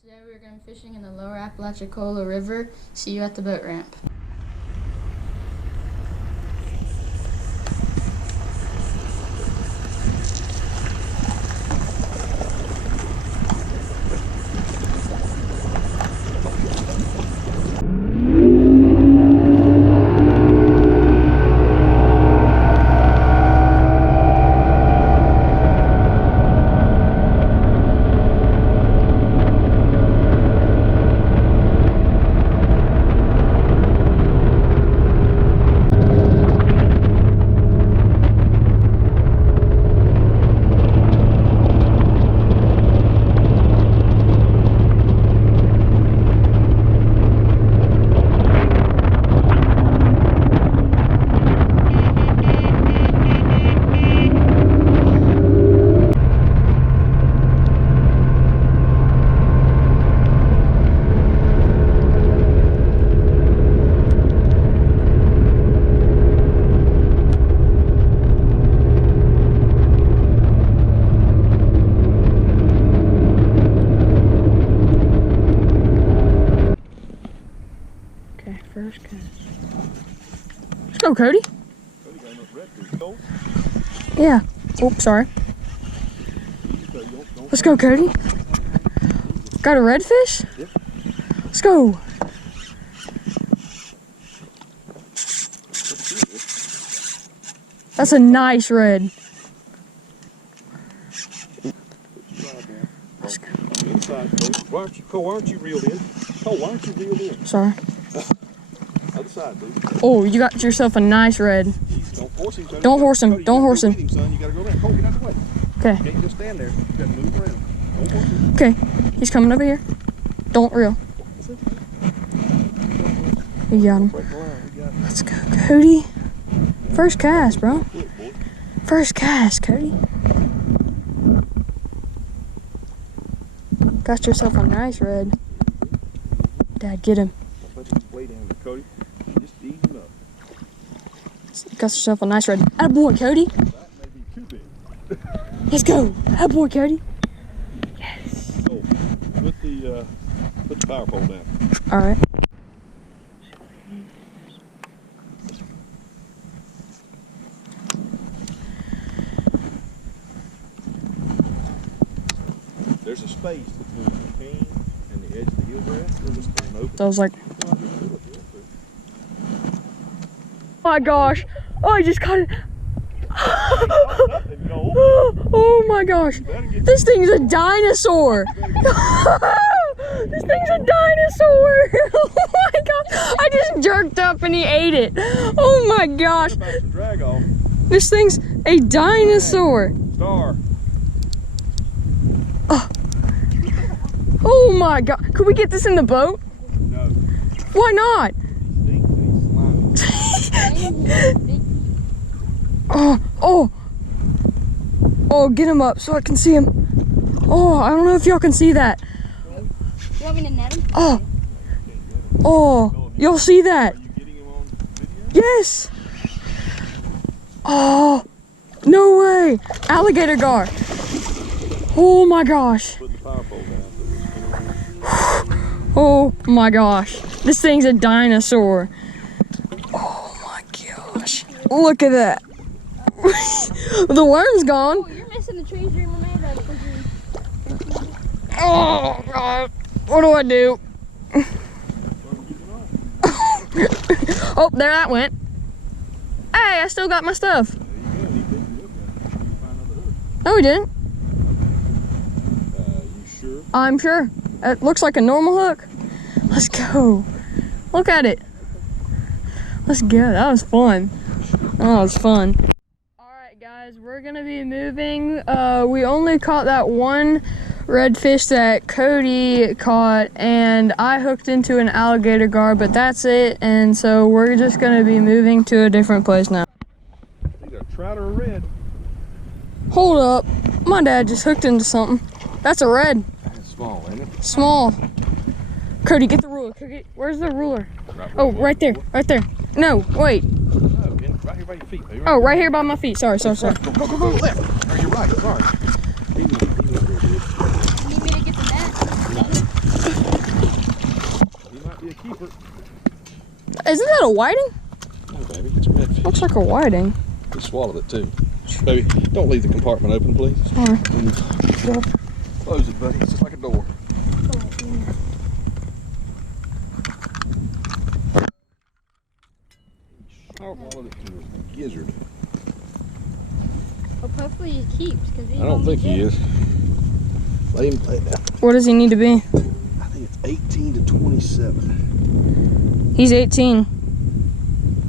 Today we're going fishing in the lower Apilachicola River. See you at the boat ramp. First cast. Let's go, Cody. Yeah. Oops, sorry. Let's go, Cody. Got a redfish? Yeah. Let's go. That's a nice red. Why aren't you reeled in? Cole, why aren't you reeled in? Sorry. Other side, dude. Oh, you got yourself a nice red. Don't horse him, son. Don't horse him. Don't horse him. Son. You gotta go around. Cole, get out the way. Okay. You can't just stand there. You gotta move around. Don't horse him. Okay. He's coming over here. Don't reel. You got him. Let's go, Cody. First cast, bro. First cast, Cody. Got yourself a nice red. Dad, get him. Way down there, Cody. Just ease him up. Got yourself a nice red. Attaboy, Cody. That may be too big. Let's go. Attaboy, Cody. Yes. Oh, put the power pole down. All right. There's a space between the cane and the edge of the heel grass. There's just an open. So I was like, oh my gosh. Oh, I just caught it. Oh my gosh. This thing's a dinosaur. This thing's a dinosaur. Oh my gosh. I just jerked up and he ate it. Oh my gosh. This thing's a dinosaur. Star. Oh my god. Could we get this in the boat? No. Why not? Oh, get him up so I can see him. Oh, I don't know if y'all can see that. You want me to net him? Oh, y'all see that? Are you getting him on video? Yes. Oh, no way. Alligator gar. Oh my gosh. Put the power pole down. Oh my gosh. This thing's a dinosaur. Oh my gosh. Look at that. The worm's gone. Oh, you're missing the trees dreamer made of. Oh god. What do I do? Oh, there that went. Hey, I still got my stuff. No, we didn't. You sure? I'm sure. It looks like a normal hook. Let's go. Look at it. Let's go. That was fun. That was fun. Alright guys, we're gonna be moving. We only caught that one redfish that Cody caught, and I hooked into an alligator gar, but that's it. And so we're just gonna be moving to a different place now. Either a trout or a red. Hold up. My dad just hooked into something. That's a red. That's small, ain't it? Small. Cody, get the ruler. Cody, where's the ruler? Oh, right there. Right there. No, wait. No, right here by your feet, baby. Oh, right here by my feet. Sorry. Go left. Oh, you're right. Sorry. You need me to get the net? comfort. Isn't that a whiting? Oh, baby, it's redfish. Looks like a whiting. He swallowed it too. Baby, don't leave the compartment open, please. Sorry. Close it, buddy. It's just like a door. How all of it to a gizzard. Well, hopefully he keeps, because I don't think he is. Lay him down. What does he need to be? I think it's 18 to 27. He's 18.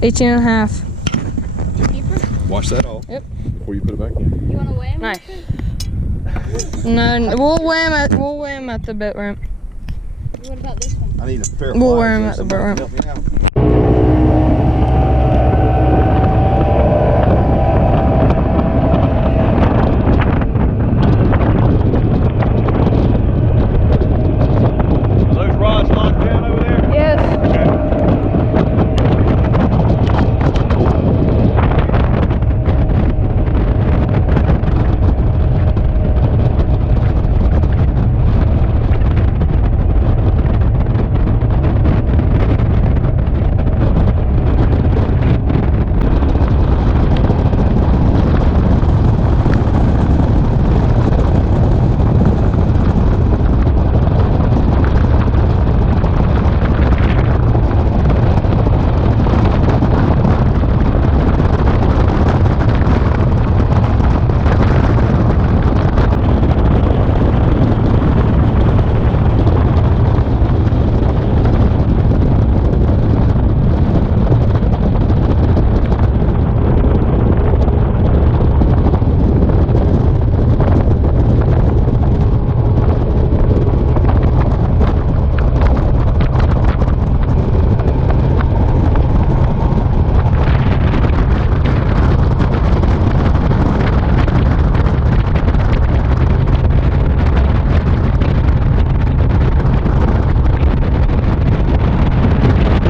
18 and a half. Keeper? Wash that off. Yep. Before you put it back in. You want to weigh him? Nice. No, we'll weigh him at the bit ramp. What about this one? I need a pair of We'll pliers, wear him though, at the somebody bar. help me out. Are those rods locked down over there? Yes.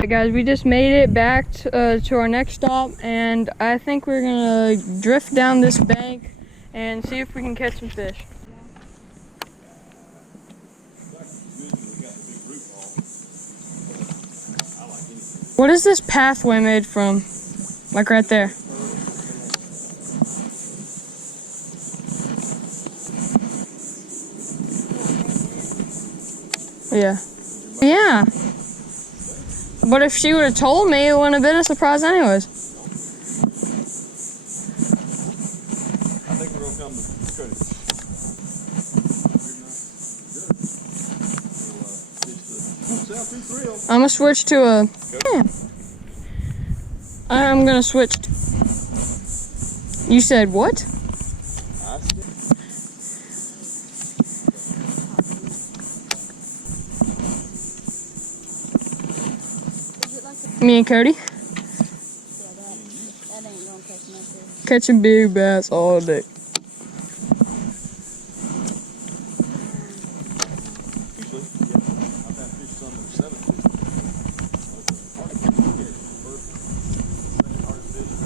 Guys, we just made it back to our next stop, and I think we're gonna drift down this bank and see if we can catch some fish. What is this pathway made from? Like right there. Yeah. Yeah. But if she would have told me, it wouldn't have been a surprise anyways. I think we're going to come to Cody. Southeast Reel. I'm gonna switch to a. Yeah. I'm gonna switch. You said what? Me and Cody Yeah, that ain't gonna catch nothing. catching big bass all day.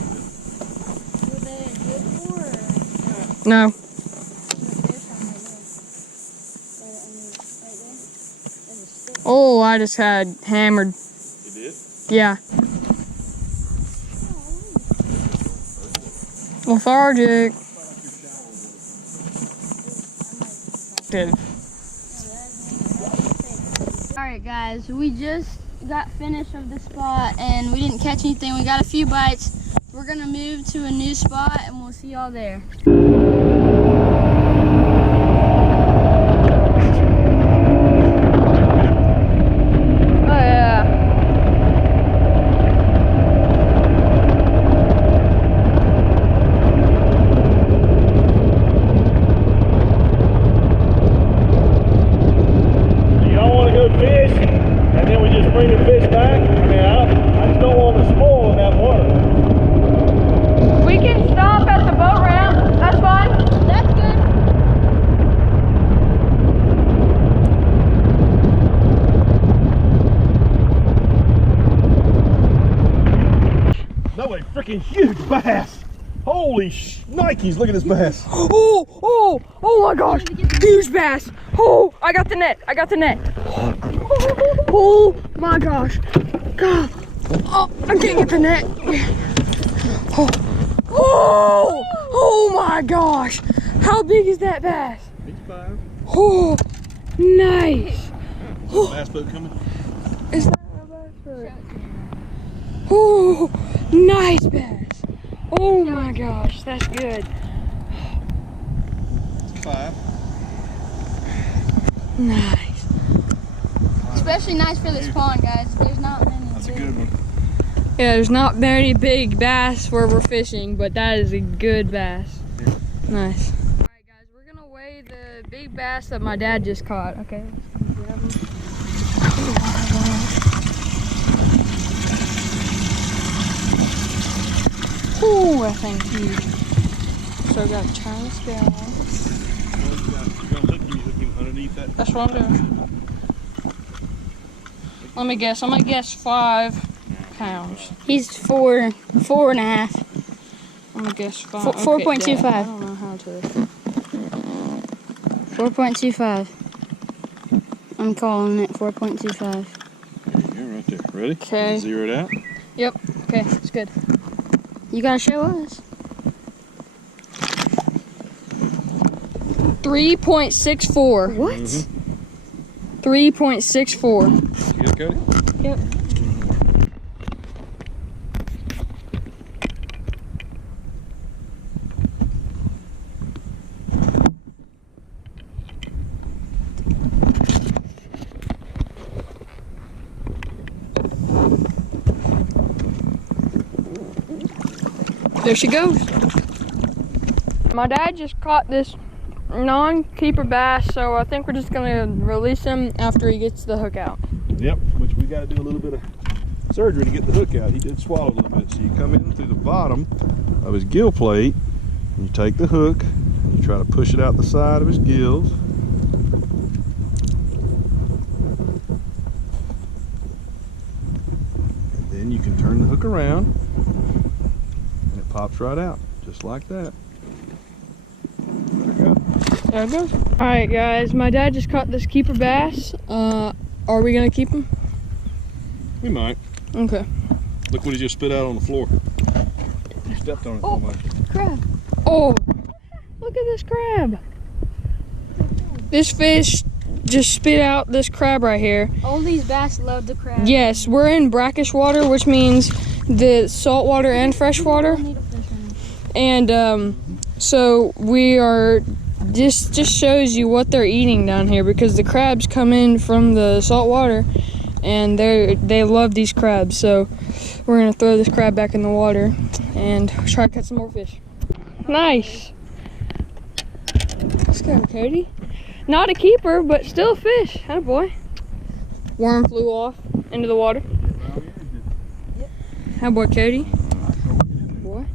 Were they good for or? No. Oh, I just had hammered. You did? Yeah. Lethargic. Did. Alright guys, we just got finished of the spot and we didn't catch anything. We got a few bites. We're gonna move to a new spot and we'll see y'all there. Freaking huge bass! Holy Nikes, look at this bass. Oh my gosh, huge bass. Oh, I got the net, Oh, my gosh. God. Oh, I can't get the net. Oh. Oh, oh my gosh. How big is that bass? He's 5. Oh, nice. Oh. Bass boat coming? Is that a bass boat? Oh, nice bass. Oh my gosh, that's good. 5. Nice. Especially nice for this pond, guys. There's not many. That's a good one. Yeah, there's not very big bass where we're fishing, but that is a good bass. Nice. All right, guys, we're gonna weigh the big bass that my dad just caught. Okay, let's go grab him. Ooh, that thing's huge. So I gotta turn the scale on. You're gonna hook him underneath that. That's what I'm doing. Let me guess. I'm gonna guess 5 pounds. He's 4.5. I'm gonna guess 5. 4.25. I don't know how to. 4.25. I'm calling it 4.25. There you go, right there. Ready? Okay. Zero it out. Yep. Okay, it's good. You gotta show us. 3.64. What? 3.64. You good, Cody? Yep. There she goes. My dad just caught this non-keeper bass, so I think we're just gonna release him after he gets the hook out. Yep, which we got to do a little bit of surgery to get the hook out. He did swallow a little bit. So you come in through the bottom of his gill plate, and you take the hook, and you try to push it out the side of his gills. And then you can turn the hook around, and it pops right out, just like that. There we go. There it goes. All right, guys, my dad just caught this keeper bass. Are we gonna keep him? We might. Okay. Look what he just spit out on the floor. He stepped on it so much. Crab. Oh, look at this crab. This fish just spit out this crab right here. All these bass love the crab. Yes, we're in brackish water, which means the salt water and fresh water. And so we are, just shows you what they're eating down here, because the crabs come in from the salt water and they love these crabs. So we're gonna throw this crab back in the water and try to catch some more fish. Nice. Let's go, Cody. Not a keeper, but still a fish. Attaboy. Worm flew off into the water. Attaboy, Cody. Boy.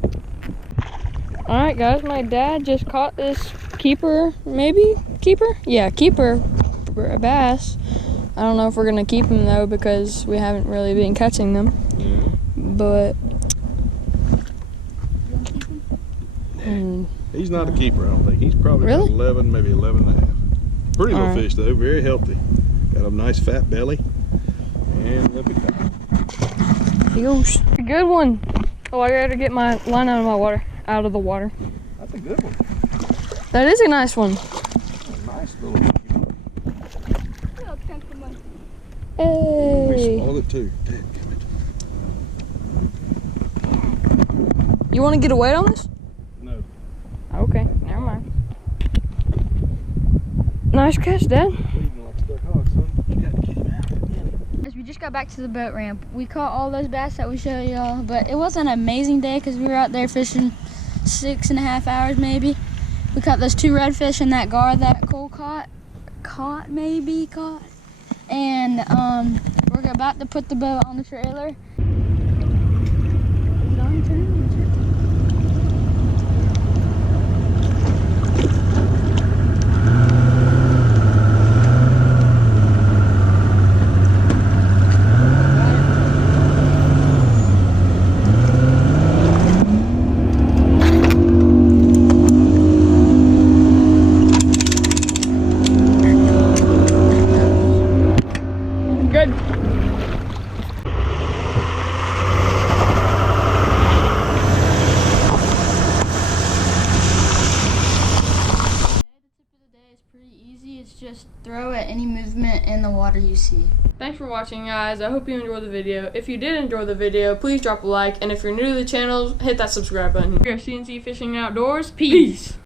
Alright, guys, my dad just caught this keeper, maybe? Keeper? Yeah, keeper bass. I don't know if we're gonna keep him though, because we haven't really been catching them. Yeah. But He's not a keeper, I don't think. He's probably Really? about 11, maybe 11 and a half. Pretty little All right. fish though, very healthy. Got a nice fat belly. And look at that. Gosh. Good one. Oh, I gotta get my line out of the water. That's a good one. That is a nice one. A nice little keeper. We Hey. swallowed it too. You want to get a weight on this? No. Okay, never mind. Nice catch, Dad. As we just got back to the boat ramp, we caught all those bass that we showed y'all, but it wasn't an amazing day because we were out there fishing 6.5 hours maybe. We caught those 2 redfish and that gar that Cole caught. And we're about to put the boat on the trailer. Good. Pretty easy. It's just throw at any movement in the water you see. Thanks for watching, guys. I hope you enjoyed the video. If you did enjoy the video, please drop a like. And if you're new to the channel, hit that subscribe button. We are CNC Fishing Outdoors. Peace.